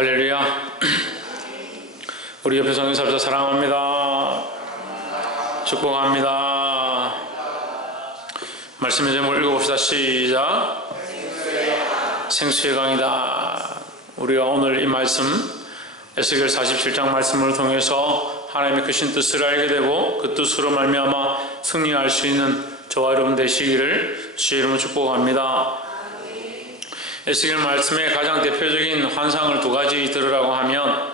할렐루야. 우리 옆에 성인사부터 사랑합니다. 축복합니다. 말씀의 제목을 읽어봅시다. 시작. 생수의 강이다. 우리가 오늘 이 말씀 에스겔 47장 말씀을 통해서 하나님의 크신 뜻을 알게 되고 그 뜻으로 말미암아 승리할 수 있는 저와 여러분 되시기를 주의 이름으로 축복합니다. 에스겔 말씀의 가장 대표적인 환상을 두 가지 들으라고 하면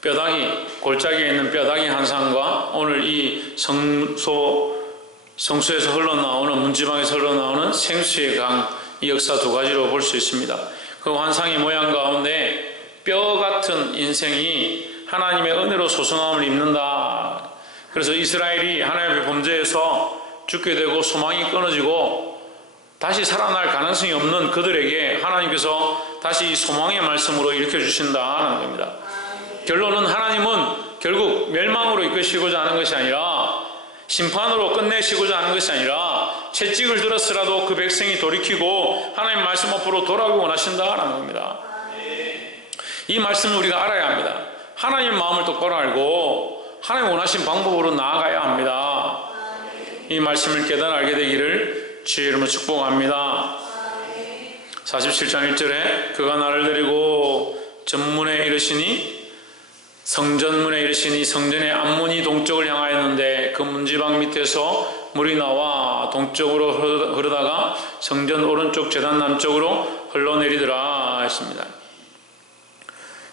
뼈다귀, 골짜기에 있는 뼈다귀 환상과 오늘 이 성수에서 흘러나오는 문지방에서 흘러나오는 생수의 강, 이 역사 두 가지로 볼 수 있습니다. 그 환상의 모양 가운데 뼈 같은 인생이 하나님의 은혜로 소성함을 입는다. 그래서 이스라엘이 하나님의 범죄에서 죽게 되고 소망이 끊어지고 다시 살아날 가능성이 없는 그들에게 하나님께서 다시 이 소망의 말씀으로 일으켜주신다는 겁니다. 결론은 하나님은 결국 멸망으로 이끄시고자 하는 것이 아니라 심판으로 끝내시고자 하는 것이 아니라 채찍을 들었으라도 그 백성이 돌이키고 하나님 말씀 앞으로 돌아오기 원하신다는 겁니다. 이 말씀을 우리가 알아야 합니다. 하나님 마음을 똑바로 알고 하나님 원하신 방법으로 나아가야 합니다. 이 말씀을 깨달아 알게 되기를 주의 이름으로 축복합니다. 47장 1절에 그가 나를 데리고 전문에 이르시니 성전문에 이르시니 성전의 앞문이 동쪽을 향하였는데 그 문지방 밑에서 물이 나와 동쪽으로 흐르다가 성전 오른쪽 제단 남쪽으로 흘러내리더라 했습니다.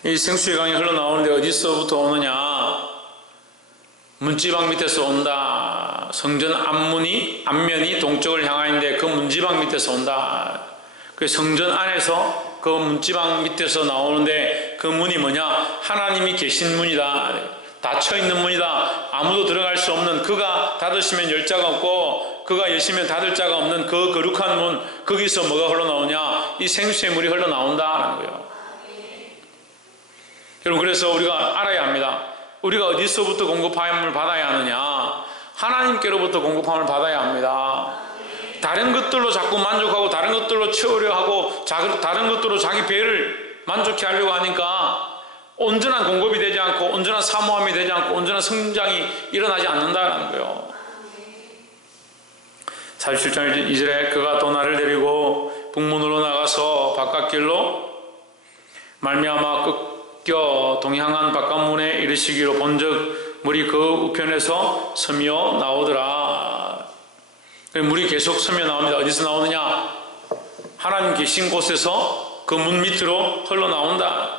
이 생수의 강이 흘러나오는데 어디서부터 오느냐? 문지방 밑에서 온다. 성전 앞면이 동쪽을 향하는데 그 문지방 밑에서 온다. 그 성전 안에서 그 문지방 밑에서 나오는데 그 문이 뭐냐? 하나님이 계신 문이다. 닫혀있는 문이다. 아무도 들어갈 수 없는, 그가 닫으시면 열 자가 없고 그가 여시면 닫을 자가 없는 그 거룩한 문, 거기서 뭐가 흘러나오냐? 이 생수의 물이 흘러나온다는 거예요. 여러분, 그래서 우리가 알아야 합니다. 우리가 어디서부터 공급함을 받아야 하느냐? 하나님께로부터 공급함을 받아야 합니다. 다른 것들로 자꾸 만족하고 다른 것들로 채우려 하고 다른 것들로 자기 배를 만족해 하려고 하니까 온전한 공급이 되지 않고 온전한 사모함이 되지 않고 온전한 성장이 일어나지 않는다는 거예요. 47장 2절에 그가 또 나를 데리고 북문으로 나가서 바깥길로 말미암아 꺾여 동향한 바깥문에 이르시기로 본즉 물이 그 우편에서 서며 나오더라. 물이 계속 서며 나옵니다. 어디서 나오느냐? 하나님 계신 곳에서 그 문 밑으로 흘러나온다.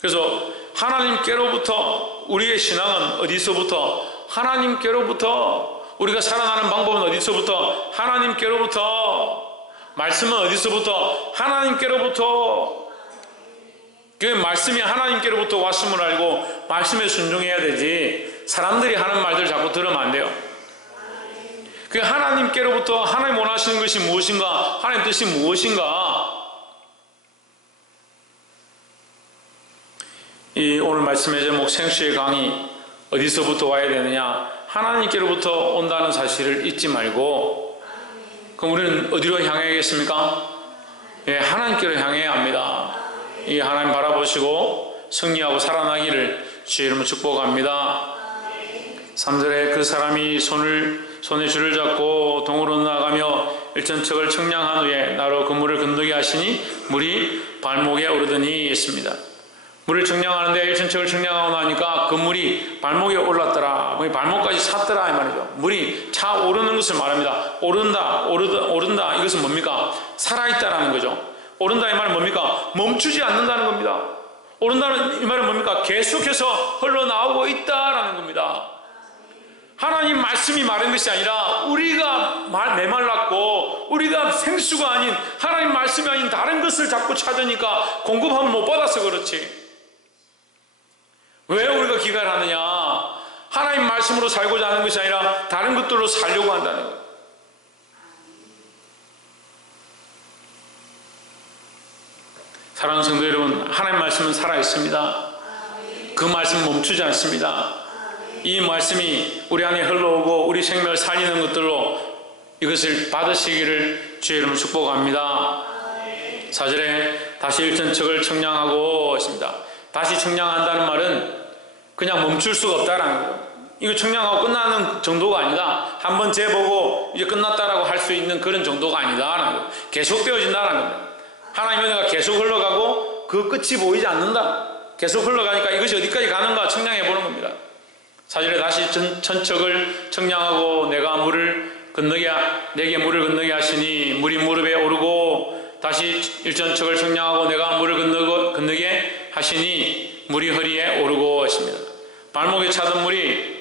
그래서 하나님께로부터 우리의 신앙은 어디서부터? 하나님께로부터. 우리가 살아가는 방법은 어디서부터? 하나님께로부터. 말씀은 어디서부터? 하나님께로부터. 그 말씀이 하나님께로부터 왔음을 알고 말씀에 순종해야 되지, 사람들이 하는 말들 자꾸 들으면 안 돼요. 그 하나님께로부터 하나님 원하시는 것이 무엇인가? 하나님 뜻이 무엇인가? 이 오늘 말씀의 제목 생수의 강이 어디서부터 와야 되느냐? 하나님께로부터 온다는 사실을 잊지 말고, 그럼 우리는 어디로 향해야겠습니까? 예, 하나님께로 향해야 합니다. 이 하나님 바라보시고 승리하고 살아나기를 주의 이름으로 축복합니다. 3절에 그 사람이 손에 줄을 잡고 동으로 나아가며 일천척을 청량한 후에 나로 그 물을 건너게 하시니 물이 발목에 오르더니 했습니다. 물을 청량하는데 일천척을 청량하고 나니까 그 물이 발목에 올랐더라. 발목까지 찼더라 이 말이죠. 물이 차 오르는 것을 말합니다. 오른다. 이것은 뭡니까? 살아있다라는 거죠. 오른다 이 말은 뭡니까? 멈추지 않는다는 겁니다. 오른다는 이 말은 뭡니까? 계속해서 흘러나오고 있다라는 겁니다. 하나님 말씀이 마른 것이 아니라 우리가 메말랐고 우리가 생수가 아닌 하나님 말씀이 아닌 다른 것을 자꾸 찾으니까 공급함을 못 받아서 그렇지. 왜 우리가 기가를 하느냐? 하나님 말씀으로 살고자 하는 것이 아니라 다른 것들로 살려고 한다는 거예요. 사랑하는 성도 여러분, 하나님 말씀은 살아있습니다. 그 말씀은 멈추지 않습니다. 이 말씀이 우리 안에 흘러오고 우리 생명을 살리는 것들로 이것을 받으시기를 주의 이름으로 축복합니다. 4절에 다시 일천척을 청량하고 있습니다. 다시 청량한다는 말은 그냥 멈출 수가 없다라는 거예요. 이거 청량하고 끝나는 정도가 아니다. 한번 재보고 이제 끝났다라고 할 수 있는 그런 정도가 아니다라는 거예요. 계속되어진다라는 겁니다. 하나님의 은혜가 계속 흘러가고 그 끝이 보이지 않는다. 계속 흘러가니까 이것이 어디까지 가는가 청량해 보는 겁니다. 4절에 다시 천척을 청량하고 내가 내게 물을 건너게 하시니 물이 무릎에 오르고 다시 일천척을 청량하고 내가 물을 건너게 하시니 물이 허리에 오르고 했습니다. 발목에 차던 물이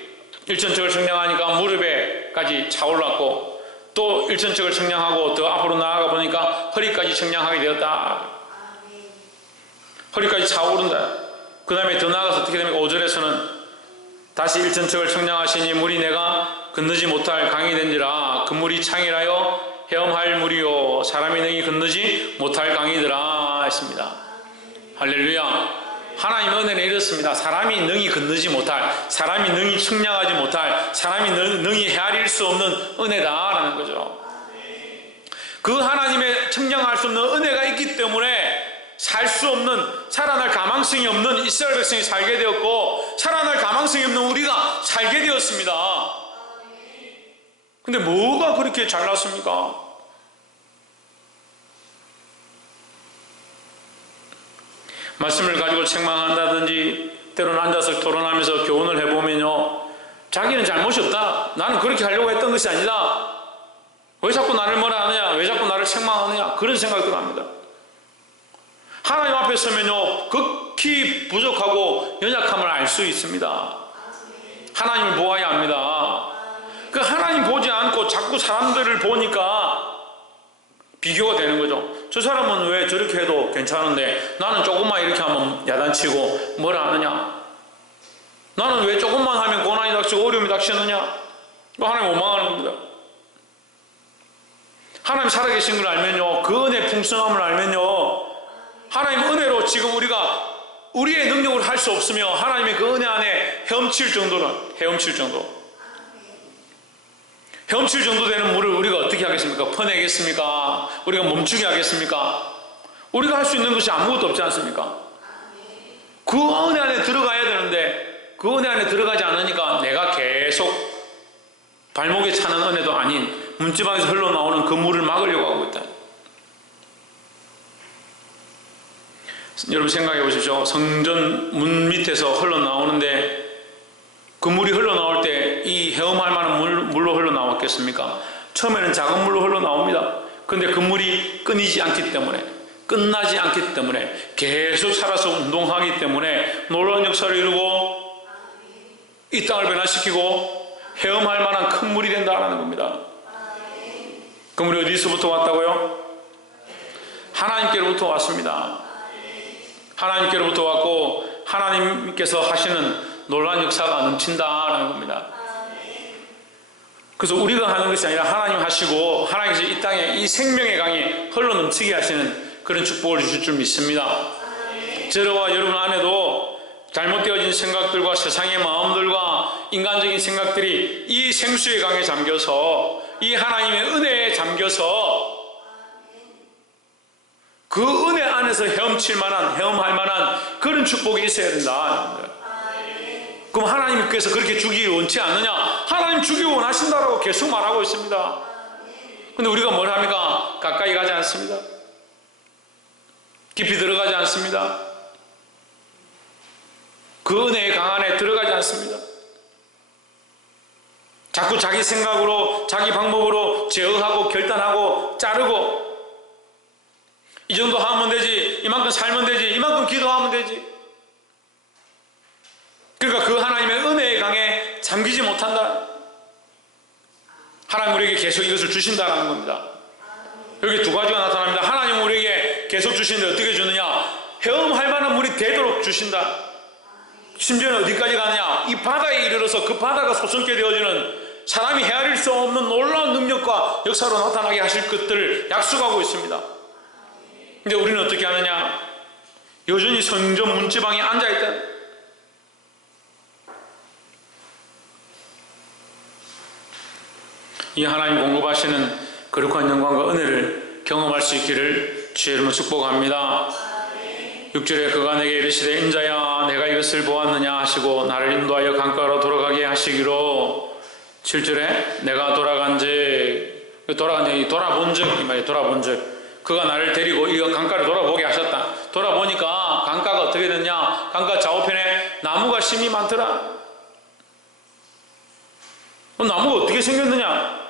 일천척을 청량하니까 무릎에까지 차올랐고 또 일천척을 청량하고 더 앞으로 나아가 보니까 허리까지 청량하게 되었다. 허리까지 차오른다. 그 다음에 더 나아가서 어떻게 됩니까? 5절에서는 다시 일천척을 청량하시니 물이 내가 건너지 못할 강이 된지라 그 물이 창이라여 헤엄할 물이요 사람이 능히 건너지 못할 강이더라 했습니다. 할렐루야. 하나님의 은혜는 이렇습니다. 사람이 능히 건너지 못할, 사람이 능히 청량하지 못할, 사람이 능히 헤아릴 수 없는 은혜다라는 거죠. 그 하나님의 청량할 수 없는 은혜가 있기 때문에 살 수 없는, 살아날 가망성이 없는 이스라엘 백성이 살게 되었고 살아날 가망성이 없는 우리가 살게 되었습니다. 근데 뭐가 그렇게 잘났습니까? 말씀을 가지고 책망한다든지 때로는 앉아서 토론하면서 교훈을 해보면요, 자기는 잘못이 없다, 나는 그렇게 하려고 했던 것이 아니다, 왜 자꾸 나를 뭐라 하느냐, 왜 자꾸 나를 책망하느냐, 그런 생각이 합니다. 하나님 앞에 서면요 극히 부족하고 연약함을 알 수 있습니다. 하나님을 보아야 합니다. 그 하나님 보지 않고 자꾸 사람들을 보니까 비교가 되는 거죠. 저 사람은 왜 저렇게 해도 괜찮은데 나는 조금만 이렇게 하면 야단치고 뭐라 하느냐, 나는 왜 조금만 하면 고난이 닥치고 어려움이 닥치느냐. 하나님 원망하는 겁니다. 하나님 살아계신 걸 알면요, 그 은혜의 풍성함을 알면요, 하나님 은혜로 지금 우리가 우리의 능력으로 할 수 없으며 하나님의 그 은혜 안에 헤엄칠 정도 되는 물을 우리가 어떻게 하겠습니까? 퍼내겠습니까? 우리가 멈추게 하겠습니까? 우리가 할 수 있는 것이 아무것도 없지 않습니까? 그 은혜 안에 들어가야 되는데 그 은혜 안에 들어가지 않으니까 내가 계속 발목에 차는 은혜도 아닌 문지방에서 흘러나오는 그 물을 막으려고 하고 있다. 여러분 생각해 보십시오. 성전 문 밑에서 흘러나오는데 그 물이 흘러나올 때 이 헤엄할 만한 물로 흘러나왔겠습니까? 처음에는 작은 물로 흘러나옵니다. 그런데 그 물이 끊이지 않기 때문에, 끝나지 않기 때문에, 계속 살아서 운동하기 때문에 놀라운 역사를 이루고 이 땅을 변화시키고 헤엄할 만한 큰 물이 된다는 겁니다. 그 물이 어디서부터 왔다고요? 하나님께로부터 왔습니다. 하나님께로부터 왔고 하나님께서 하시는 놀라운 역사가 넘친다라는 겁니다. 그래서 우리가 하는 것이 아니라 하나님 하시고 하나님께서 이 땅에 이 생명의 강이 흘러넘치게 하시는 그런 축복을 주실 줄 믿습니다. 저와 여러분 안에도 잘못되어진 생각들과 세상의 마음들과 인간적인 생각들이 이 생수의 강에 잠겨서 이 하나님의 은혜에 잠겨서 그 은혜 안에서 헤엄할 만한 그런 축복이 있어야 된다. 그럼 하나님께서 그렇게 주기 원치 않느냐? 하나님 주기 원하신다라고 계속 말하고 있습니다. 근데 우리가 뭘 합니까? 가까이 가지 않습니다. 깊이 들어가지 않습니다. 그 은혜의 강 안에 들어가지 않습니다. 자꾸 자기 생각으로 자기 방법으로 제어하고 결단하고 자르고 이 정도 하면 되지, 이만큼 살면 되지, 이만큼 기도하면 되지. 그러니까 그 하나님의 은혜의 강에 잠기지 못한다. 하나님 우리에게 계속 이것을 주신다는 겁니다. 여기 두 가지가 나타납니다. 하나님 우리에게 계속 주시는데 어떻게 주느냐? 헤엄할 만한 물이 되도록 주신다. 심지어는 어디까지 가느냐? 이 바다에 이르러서 그 바다가 솟음게 되어지는, 사람이 헤아릴 수 없는 놀라운 능력과 역사로 나타나게 하실 것들을 약속하고 있습니다. 근데 우리는 어떻게 하느냐? 여전히 성전 문지방에 앉아있다. 이 하나님 공급하시는 거룩한 영광과 은혜를 경험할 수 있기를 주의 이름으로 축복합니다. 6절에 그가 내게 이르시되 인자야 내가 이것을 보았느냐 하시고 나를 인도하여 강가로 돌아가게 하시기로. 7절에 내가 돌아본즉 이 말이에요. 돌아본즉 그가 나를 데리고 이 강가를 돌아보게 하셨다. 돌아보니까 강가가 어떻게 됐냐? 강가 좌우편에 나무가 심이 많더라. 나무가 어떻게 생겼느냐?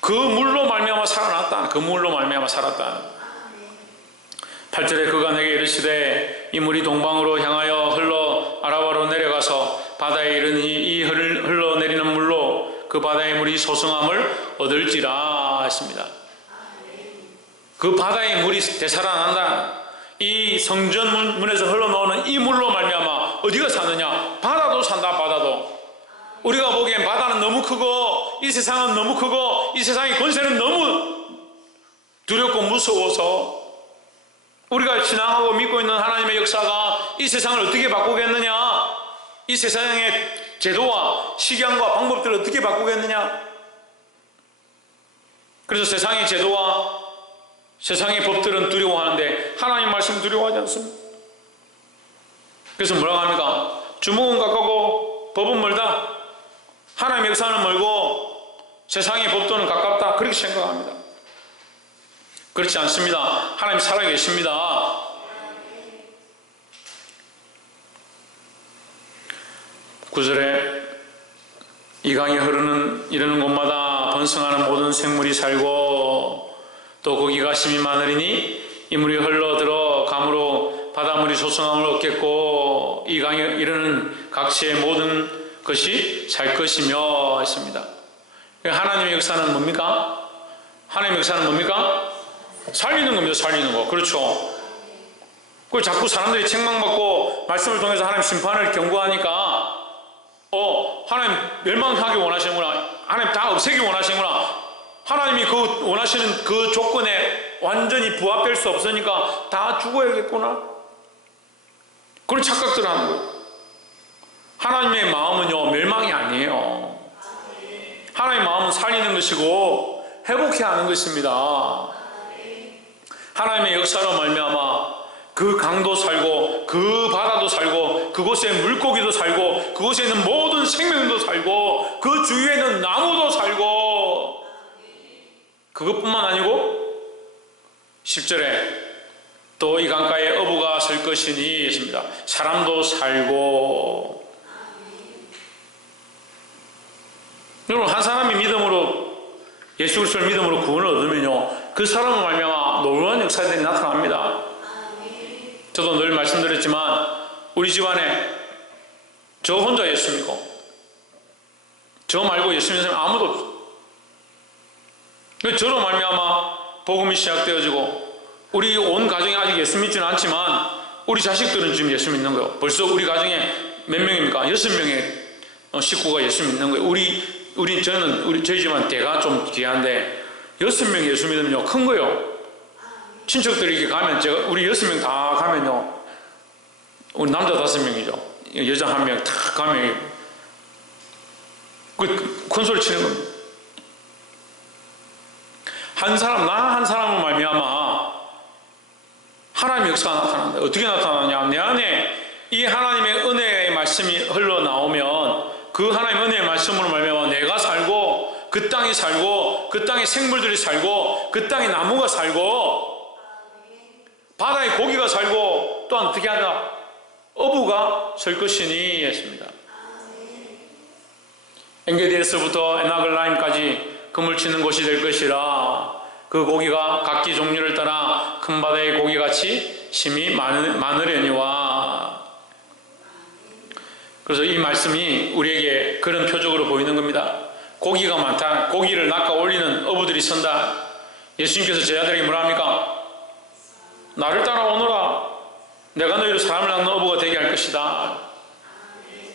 그 물로 말미암아 살아났다. 그 물로 말미암아 살았다. 8절에 그가 내게 이르시되 이 물이 동방으로 향하여 흘러 아라바로 내려가서 바다에 이르니 이 흘러내리는 물로 그 바다의 물이 소성함을 얻을지라 했습니다. 그 바다의 물이 되살아난다. 이 성전문에서 흘러나오는 이 물로 말미암아 어디가 사느냐? 바다도 산다. 바다도. 우리가 보기엔 바다는 너무 크고 이 세상은 너무 크고 이 세상의 권세는 너무 두렵고 무서워서 우리가 신앙하고 믿고 있는 하나님의 역사가 이 세상을 어떻게 바꾸겠느냐? 이 세상의 제도와 식양과 방법들을 어떻게 바꾸겠느냐? 그래서 세상의 제도와 세상의 법들은 두려워하는데 하나님 말씀 두려워하지 않습니다. 그래서 뭐라고 합니까? 주먹은 가깝고 법은 멀다. 하나님의 역사는 멀고 세상의 법도는 가깝다. 그렇게 생각합니다. 그렇지 않습니다. 하나님 살아계십니다. 9절에 이 강이 이르는 곳마다 번성하는 모든 생물이 살고 또 거기가 심이 많으리니 이 물이 흘러들어 감으로 바닷물이 소성함을 얻겠고 이 강에 이르는 각지의 모든 것이 살 것이며 했습니다. 하나님의 역사는 뭡니까? 하나님의 역사는 뭡니까? 살리는 겁니다. 살리는 거. 그렇죠. 그걸 자꾸 사람들이 책망받고 말씀을 통해서 하나님 심판을 경고하니까 하나님 멸망하기 원하시는구나. 하나님 다 없애기 원하시는구나. 하나님이 그 원하시는 그 조건에 완전히 부합될 수 없으니까 다 죽어야겠구나. 그런 착각들을 하는 거예요. 하나님의 마음은요, 멸망이 아니에요. 하나님의 마음은 살리는 것이고 회복해야 하는 것입니다. 하나님의 역사로 말미암아 그 강도 살고 그 바다도 살고 그곳에 물고기도 살고 그곳에 있는 모든 생명도 살고 그 주위에 있는 나무도 살고 그것뿐만 아니고 10절에 또 이 강가에 어부가 설 것이니 했습니다. 사람도 살고. 여러분, 한 사람이 믿음으로 예수 그리스도를 믿음으로 구원을 얻으면요 그 사람을 말미암아 놀라운 역사들이 나타납니다. 저도 늘 말씀드렸지만 우리 집안에 저 혼자 예수 믿고 저 말고 예수 믿는 사람이 아무도 없어요. 저로 말미암아 복음이 시작되어지고 우리 온 가정이 아직 예수 믿지는 않지만 우리 자식들은 지금 예수 믿는 거예요. 벌써 우리 가정에 몇 명입니까? 6명의 식구가 예수 믿는 거예요. 저희 집안 대가 좀 귀한데 6명 예수 믿으면요 큰 거예요. 친척들이 이렇게 가면 우리 6명 다 가면요 우리 남자 5명이죠. 여자 1명 다 가면 큰 소리 치는 겁니다. 나 한 사람을 말미암아 하나님의 역사가 나타난다. 어떻게 나타나냐? 내 안에 이 하나님의 은혜의 말씀이 흘러나오면 그 하나님의 은혜의 말씀으로 말미암아 내가 살고 그 땅이 살고 그 땅의 생물들이 살고 그 땅의 나무가 살고 바다의 고기가 살고 또한 어떻게 하냐? 어부가 설 것이니 했습니다. 엔게디에서부터 에나글라임까지 그물 치는 곳이 될 것이라 그 고기가 각기 종류를 따라 큰 바다의 고기같이 심이 많으려니와. 그래서 이 말씀이 우리에게 그런 표적으로 보이는 겁니다. 고기가 많다. 고기를 낚아 올리는 어부들이 선다. 예수님께서 제자들에게 뭐라 합니까? 나를 따라오너라. 내가 너희를 사람을 낚는 어부가 되게 할 것이다.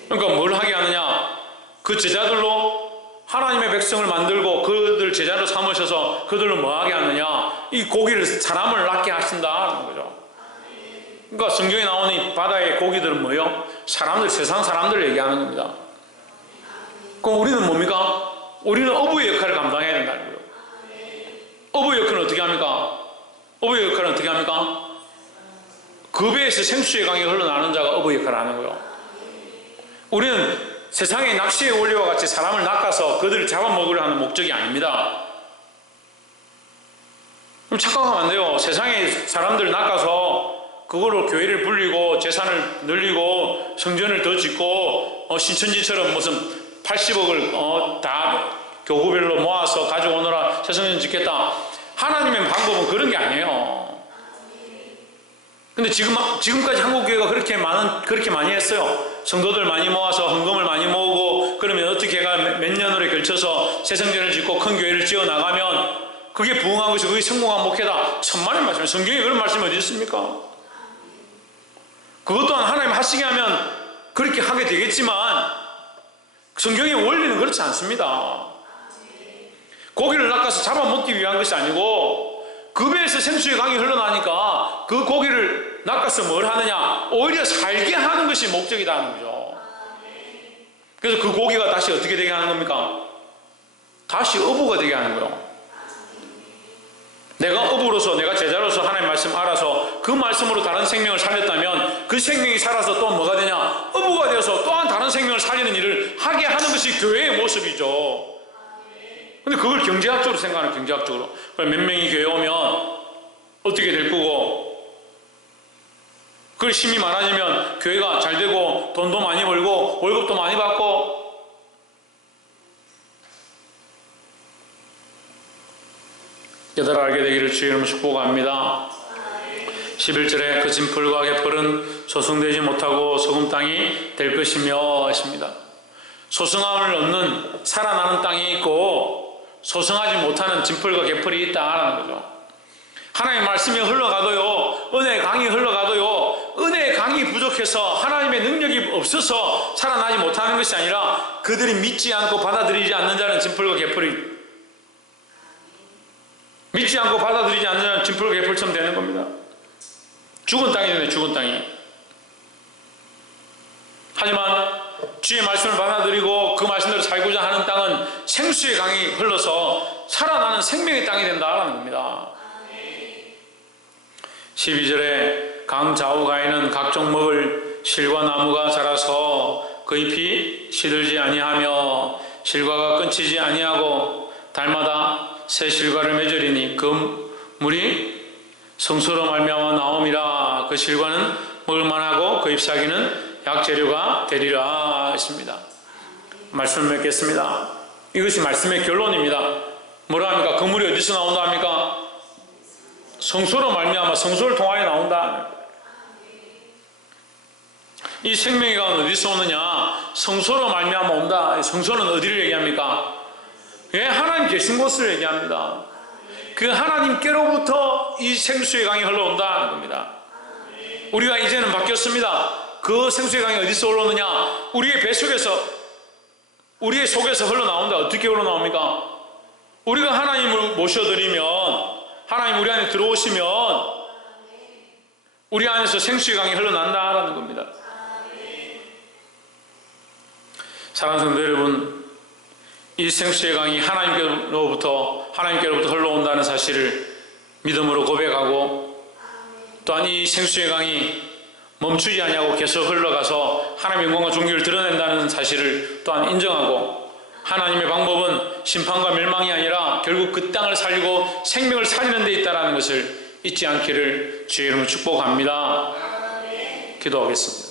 그러니까 뭘 하게 하느냐? 그 제자들로 하나님의 백성을 만들고 그들 제자로 삼으셔서 그들로 뭐하게 하느냐? 이 고기를 사람을 낚게 하신다는 거죠. 그러니까 성경에 나오는 이 바다의 고기들은 뭐예요? 세상 사람들을 얘기하는 겁니다. 그럼 우리는 뭡니까? 우리는 어부의 역할을 감당해야 된다는 거예요. 어부의 역할은 어떻게 합니까? 어부의 역할은 어떻게 합니까? 그 배에서 생수의 강이 흘러나오는 자가 어부 역할을 하는 거예요. 우리는 세상의 낚시의 원리와 같이 사람을 낚아서 그들을 잡아먹으려 하는 목적이 아닙니다. 그럼 착각하면 안 돼요. 세상의 사람들을 낚아서 그걸로 교회를 불리고 재산을 늘리고 성전을 더 짓고 신천지처럼 무슨 80억을 다 교구별로 모아서 가져오느라 새 성전 짓겠다. 하나님의 방법은 그런 게 아니에요. 근데 지금까지 한국교회가 그렇게 많이 했어요. 성도들 많이 모아서 헌금을 많이 모으고 그러면 어떻게 해가 몇 년으로 걸쳐서 새 성전을 짓고 큰 교회를 지어 나가면 그게 부흥한 것이 그게 성공한 목회다. 천만의 말씀이에요. 성경에 그런 말씀이 어디 있습니까? 그것 또한 하나님 하시게 하면 그렇게 하게 되겠지만 성경의 원리는 그렇지 않습니다. 고기를 낚아서 잡아먹기 위한 것이 아니고 그 배에서 생수의 강이 흘러나니까 그 고기를 낚아서 뭘 하느냐? 오히려 살게 하는 것이 목적이라는 거죠. 그래서 그 고기가 다시 어떻게 되게 하는 겁니까? 다시 어부가 되게 하는 거예요. 내가 어부로서 내가 제자로서 하나님 말씀 알아서 그 말씀으로 다른 생명을 살렸다면 그 생명이 살아서 또 뭐가 되냐? 어부가 되어서 또한 다른 생명을 살리는 일을 하게 하는 것이 교회의 모습이죠. 근데 그걸 경제학적으로 생각하는 경제학적으로 몇 명이 교회 오면 어떻게 될 거고 그걸 힘이 많아지면 교회가 잘 되고 돈도 많이 벌고 월급도 많이 받고 깨달아 알게 되기를 주의 이름으로 축복합니다. 11절에 그 진풀과 갯벌은 소성되지 못하고 소금 땅이 될 것이며 하십니다. 소성함을 얻는 살아나는 땅이 있고 소성하지 못하는 진풀과 갯벌이 있다라는 거죠. 하나님의 말씀이 흘러가도요, 은혜의 강이 흘러가도요, 은혜의 강이 부족해서 하나님의 능력이 없어서 살아나지 못하는 것이 아니라 그들이 믿지 않고 받아들이지 않는 자는 진풀과 갯벌이 믿지 않고 받아들이지 않는 자는 진풀과 갯벌처럼 되는 겁니다. 죽은 땅이 되네, 죽은 땅이. 하지만 주의 말씀을 받아들이고 그 말씀대로 살고자 하는 땅은 생수의 강이 흘러서 살아나는 생명의 땅이 된다라는 겁니다. 12절에 강 좌우가에는 각종 먹을 실과 나무가 자라서 그 잎이 시들지 아니하며 실과가 끊치지 아니하고 달마다 새 실과를 맺으리니 그 물이 성소로 말미암아 나옴이라. 그 실과는 먹을만하고 그 잎사귀는 약재료가 되리라 했습니다. 말씀을 맺겠습니다. 이것이 말씀의 결론입니다. 뭐라 합니까? 그 물이 어디서 나온다 합니까? 성소로 말미암아 성소를 통하여 나온다. 이 생명의 강은 어디서 오느냐? 성소로 말미암아 온다. 성소는 어디를 얘기합니까? 예, 하나님 계신 곳을 얘기합니다. 그 하나님께로부터 이 생수의 강이 흘러온다는 겁니다. 우리가 이제는 바뀌었습니다. 그 생수의 강이 어디서 흘러오느냐? 우리의 뱃속에서, 우리의 속에서 흘러나온다. 어떻게 흘러나옵니까? 우리가 하나님을 모셔드리면, 하나님 우리 안에 들어오시면 우리 안에서 생수의 강이 흘러난다라는 겁니다. 사랑하는 성도 여러분, 이 생수의 강이 하나님께로부터 흘러온다는 사실을 믿음으로 고백하고, 또한 이 생수의 강이 멈추지 않냐고 계속 흘러가서 하나님의 영광과 존귀를 드러낸다는 사실을 또한 인정하고, 하나님의 방법은 심판과 멸망이 아니라 결국 그 땅을 살리고 생명을 살리는 데 있다는 것을 잊지 않기를 주의 이름으로 축복합니다. 기도하겠습니다.